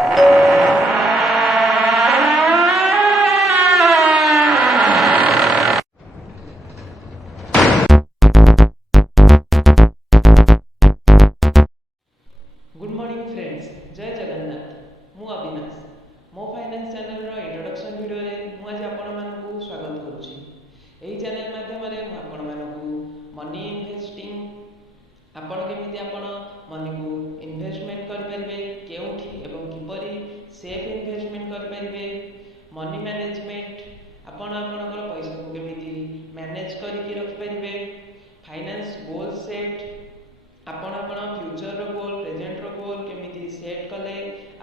Good morning friends, जय जगन्नाथ। मु अविनाश मो फाइनेंस चैनल रो इंट्रोडक्शन वीडियो रे मु आज आपण मानकु स्वागत करूची। एही चैनल माध्यम रे मु आपण मानकु मनी इन्वेस्टिंग आपण केमिति आपण मनी को इन्वेस्टमेंट कर परिबे, केउठी एवं किपरि सेफ इन्वेस्टमेंट कर परिबे, मनी मैनेजमेंट आपण आपनकर पैसा को केमिति मैनेज करिकि रखि परिबे, फाइनेंस गोल सेट आपण फ्यूचर रो गोल प्रेजेंट रो गोल केमिति सेट कले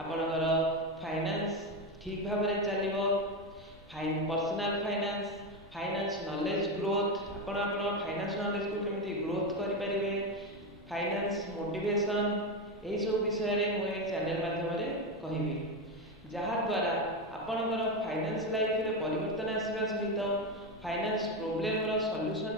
आपणकर फाइनेंस ठीक भाव में चलिबो, personal finance finance knowledge growth आपण फाइनेंस नॉलेज को केमिति ग्रोथ करि परिबे, फाइनेंस मोटिवेशन एही सब विषय रे मु ए चैनल माध्यम रे कहिबी, जहा द्वारा आपणकर फाइनेंस लाइफ रे परिवर्तन आसीबा सहित फाइनेंस प्रॉब्लम रो सॉल्यूशन